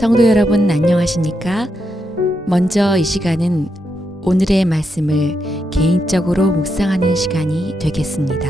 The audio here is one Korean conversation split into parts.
성도 여러분 안녕하십니까? 먼저 이 시간은 오늘의 말씀을 개인적으로 묵상하는 시간이 되겠습니다.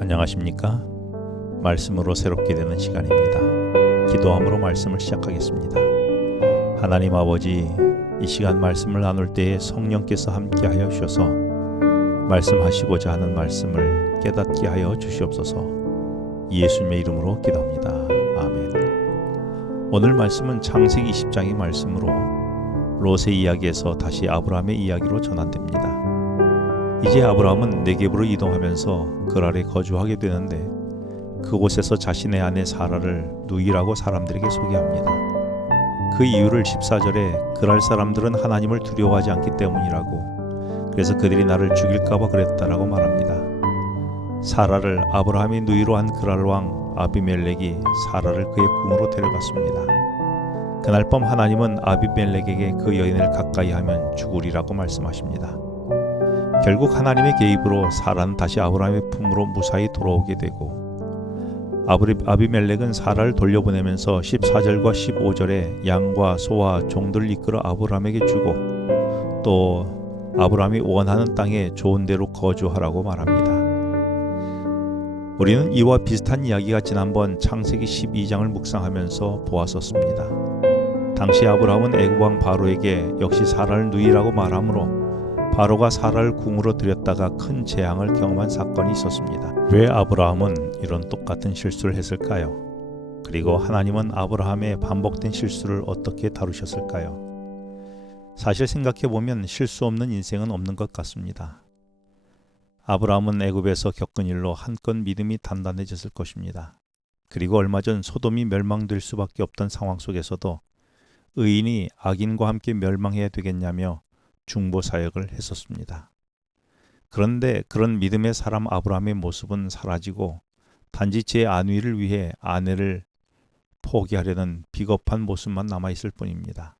안녕하십니까? 말씀으로 새롭게 되는 시간입니다. 기도함으로 말씀을 시작하겠습니다. 하나님 아버지, 이 시간 말씀을 나눌 때에 성령께서 함께하여 주셔서 말씀하시고자 하는 말씀을 깨닫게 하여 주시옵소서. 예수님의 이름으로 기도합니다. 아멘. 오늘 말씀은 창세기 20장의 말씀으로 롯의 이야기에서 다시 아브라함의 이야기로 전환됩니다. 이제 아브라함은 네겝으로 이동하면서 그랄에 거주하게 되는데 그곳에서 자신의 아내 사라를 누이라고 사람들에게 소개합니다. 그 이유를 14절에 그랄 사람들은 하나님을 두려워하지 않기 때문이라고, 그래서 그들이 나를 죽일까봐 그랬다라고 말합니다. 사라를 아브라함의 누이로 한 그랄 왕 아비멜렉이 사라를 그의 궁으로 데려갔습니다. 그날 밤 하나님은 아비멜렉에게 그 여인을 가까이 하면 죽으리라고 말씀하십니다. 결국 하나님의 개입으로 사라는 다시 아브라함의 품으로 무사히 돌아오게 되고, 아비멜렉은 사라를 돌려보내면서 14절과 15절에 양과 소와 종들을 이끌어 아브라함에게 주고 또 아브라함이 원하는 땅에 좋은 데로 거주하라고 말합니다. 우리는 이와 비슷한 이야기가 지난번 창세기 12장을 묵상하면서 보았었습니다. 당시 아브라함은 애굽 왕 바로에게 역시 사라를 누이라고 말하므로 바로가 사라를 궁으로 들였다가 큰 재앙을 경험한 사건이 있었습니다. 왜 아브라함은 이런 똑같은 실수를 했을까요? 그리고 하나님은 아브라함의 반복된 실수를 어떻게 다루셨을까요? 사실 생각해보면 실수 없는 인생은 없는 것 같습니다. 아브라함은 애굽에서 겪은 일로 한껏 믿음이 단단해졌을 것입니다. 그리고 얼마 전 소돔이 멸망될 수밖에 없던 상황 속에서도 의인이 악인과 함께 멸망해야 되겠냐며 중보 사역을 했었습니다. 그런데 그런 믿음의 사람 아브라함의 모습은 사라지고 단지 제 안위를 위해 아내를 포기하려는 비겁한 모습만 남아있을 뿐입니다.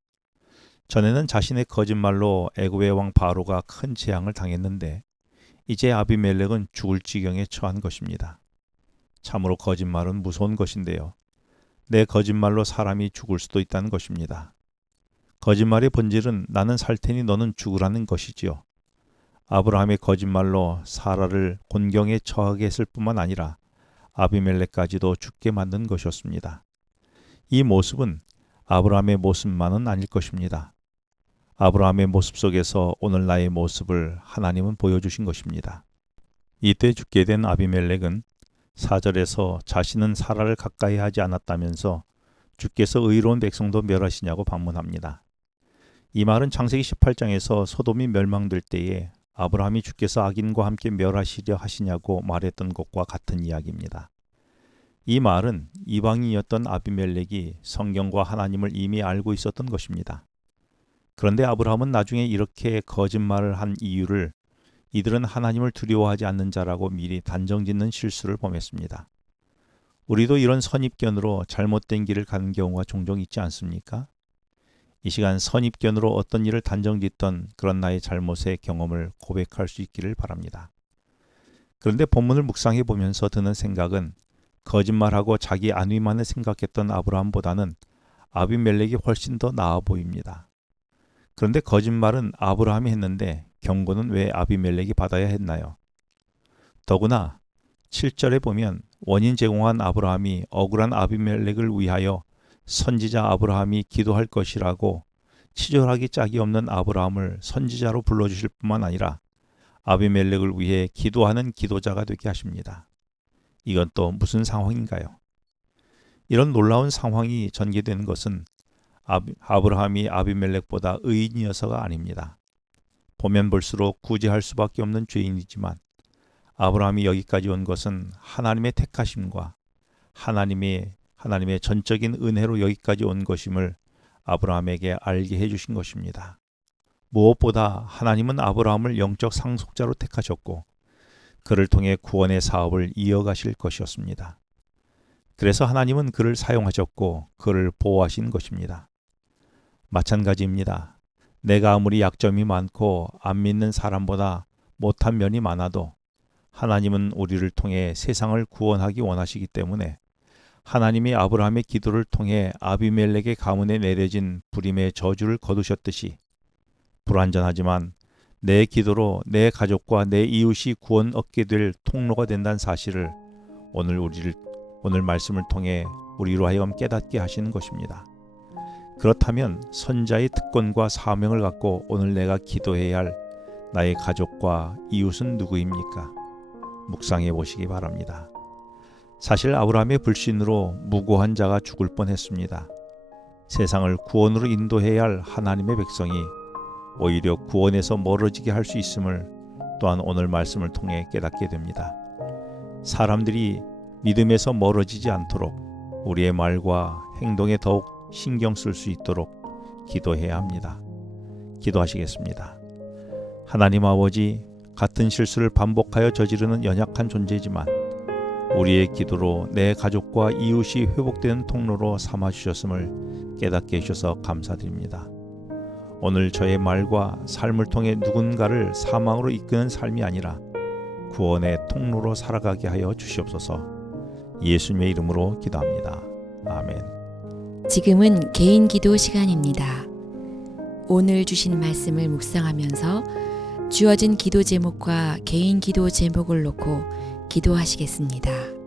전에는 자신의 거짓말로 애굽의 왕 바로가 큰 재앙을 당했는데 이제 아비멜렉은 죽을 지경에 처한 것입니다. 참으로 거짓말은 무서운 것인데요. 내 거짓말로 사람이 죽을 수도 있다는 것입니다. 거짓말의 본질은 나는 살 테니 너는 죽으라는 것이지요. 아브라함의 거짓말로 사라를 곤경에 처하게 했을 뿐만 아니라 아비멜렉까지도 죽게 만든 것이었습니다. 이 모습은 아브라함의 모습만은 아닐 것입니다. 아브라함의 모습 속에서 오늘 나의 모습을 하나님은 보여주신 것입니다. 이때 죽게 된 아비멜렉은 4절에서 자신은 사라를 가까이 하지 않았다면서 주께서 의로운 백성도 멸하시냐고 반문합니다. 이 말은 창세기 18장에서 소돔이 멸망될 때에 아브라함이 주께서 악인과 함께 멸하시려 하시냐고 말했던 것과 같은 이야기입니다. 이 말은 이방인이었던 아비멜렉이 성경과 하나님을 이미 알고 있었던 것입니다. 그런데 아브라함은 나중에 이렇게 거짓말을 한 이유를 이들은 하나님을 두려워하지 않는 자라고 미리 단정짓는 실수를 범했습니다. 우리도 이런 선입견으로 잘못된 길을 가는 경우가 종종 있지 않습니까? 이 시간 선입견으로 어떤 일을 단정짓던 그런 나의 잘못의 경험을 고백할 수 있기를 바랍니다. 그런데 본문을 묵상해 보면서 드는 생각은 거짓말하고 자기 안위만을 생각했던 아브라함보다는 아비멜렉이 훨씬 더 나아 보입니다. 그런데 거짓말은 아브라함이 했는데 경고는 왜 아비멜렉이 받아야 했나요? 더구나 7절에 보면 원인 제공한 아브라함이 억울한 아비멜렉을 위하여 선지자 아브라함이 기도할 것이라고 치졸하기 짝이 없는 아브라함을 선지자로 불러주실 뿐만 아니라 아비멜렉을 위해 기도하는 기도자가 되게 하십니다. 이건 또 무슨 상황인가요? 이런 놀라운 상황이 전개되는 것은 아브라함이 아비멜렉보다 의인이어서가 아닙니다. 보면 볼수록 구제할 수밖에 없는 죄인이지만 아브라함이 여기까지 온 것은 하나님의 택하심과 하나님의 전적인 은혜로 여기까지 온 것임을 아브라함에게 알게 해주신 것입니다. 무엇보다 하나님은 아브라함을 영적 상속자로 택하셨고 그를 통해 구원의 사업을 이어가실 것이었습니다. 그래서 하나님은 그를 사용하셨고 그를 보호하신 것입니다. 마찬가지입니다. 내가 아무리 약점이 많고 안 믿는 사람보다 못한 면이 많아도 하나님은 우리를 통해 세상을 구원하기 원하시기 때문에 하나님이 아브라함의 기도를 통해 아비멜렉의 가문에 내려진 불임의 저주를 거두셨듯이 불완전하지만 내 기도로 내 가족과 내 이웃이 구원 얻게 될 통로가 된다는 사실을 오늘 말씀을 통해 우리로 하여금 깨닫게 하시는 것입니다. 그렇다면 선자의 특권과 사명을 갖고 오늘 내가 기도해야 할 나의 가족과 이웃은 누구입니까? 묵상해 보시기 바랍니다. 사실 아브라함의 불신으로 무고한 자가 죽을 뻔했습니다. 세상을 구원으로 인도해야 할 하나님의 백성이 오히려 구원에서 멀어지게 할 수 있음을 또한 오늘 말씀을 통해 깨닫게 됩니다. 사람들이 믿음에서 멀어지지 않도록 우리의 말과 행동에 더욱 신경 쓸 수 있도록 기도해야 합니다. 기도하시겠습니다. 하나님 아버지, 같은 실수를 반복하여 저지르는 연약한 존재지만 우리의 기도로 내 가족과 이웃이 회복되는 통로로 삼아주셨음을 깨닫게 해주셔서 감사드립니다. 오늘 저의 말과 삶을 통해 누군가를 사망으로 이끄는 삶이 아니라 구원의 통로로 살아가게 하여 주시옵소서. 예수님의 이름으로 기도합니다. 아멘. 지금은 개인 기도 시간입니다. 오늘 주신 말씀을 묵상하면서 주어진 기도 제목과 개인 기도 제목을 놓고 기도하시겠습니다.